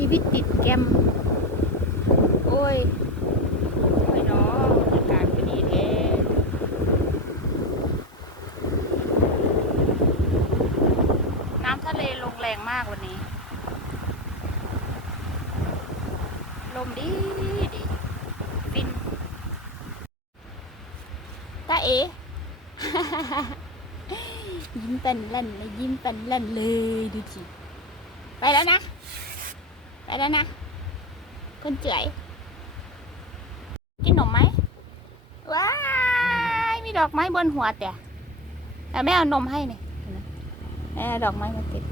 ชีวิตติดแกม โอ้ยโอ้ยเนาะอากาศก็ดีแท้น้ำทะเลลงแรงมากวันนี้ ลมดีดีฟินตาเอ๋ยิ้มเป็นลั่นเลยยิ้มเป็นลั่นเลยดูสิไปแล้วนะ ไปแล้วนะ คนเจ๋ยกินขนมไหมว้ายมีดอกไม้บนหัวแต่แต่แม่เอานมให้เนี่ยไหมแม่เอาดอกไม้มาติด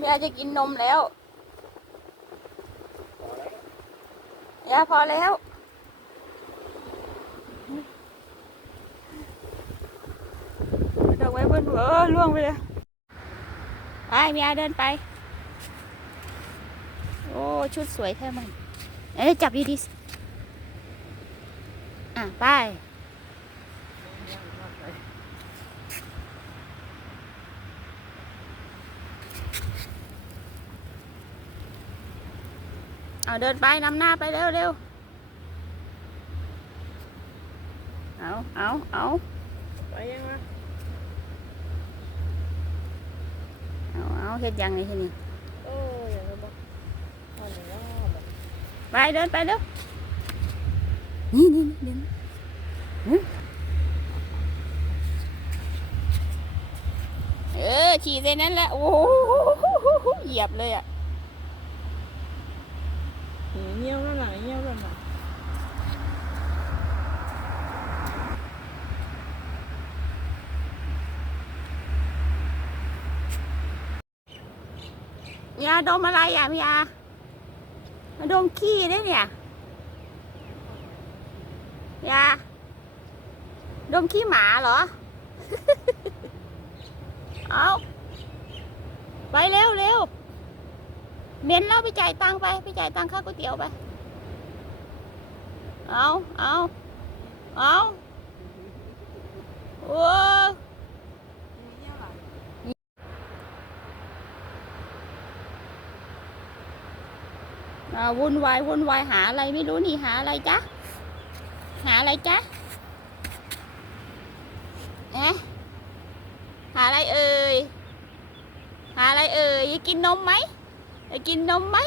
แม่จะกินนมแล้ว ย่าพอแล้ว ดอกไม้บนหัวเออล่วงไปเลย ไปเมียเดินไป โอ้ ชุดสวยแท้มัน เอ้ยจับดีดีสิอะ ไป เอาเดินไปนำหน้าไปเร็วเร็วเอาเอาเอาไปยังวะเอาเอาเฮ็ดยังนี่ทีนี่โอ้ยอย่างนั้นบอกเอาหนึ่งรอบไปเดินไปเร็วนี่นี่นี่เดินหึเออฉี่ใส่นั้นแหละโอ้โหเหยียบเลยอะ เงี้ยวแล้วหลังเงี้ยวแล้วหลังยาดมอะไรอะพี่อามาดมขี้ด้วยเนี่ยยาดมขี้หมาเหรอ เอาไปเร็วเร็ว เหม็นแล้วไปจ่ายตังค์ไปไปจ่ายตังค่าก๋วยเตี๋ยวไป เอาเอาเอาโอ้าวุ่นวายวุ่นวายหาอะไรไม่รู้นี่หาอะไรจ๊ะ หาอะไรจ๊ะเอ๊ะหาอะไรเอ่ย หาอะไรเอ่ยอยากกินนมไหม จะกินนมไหม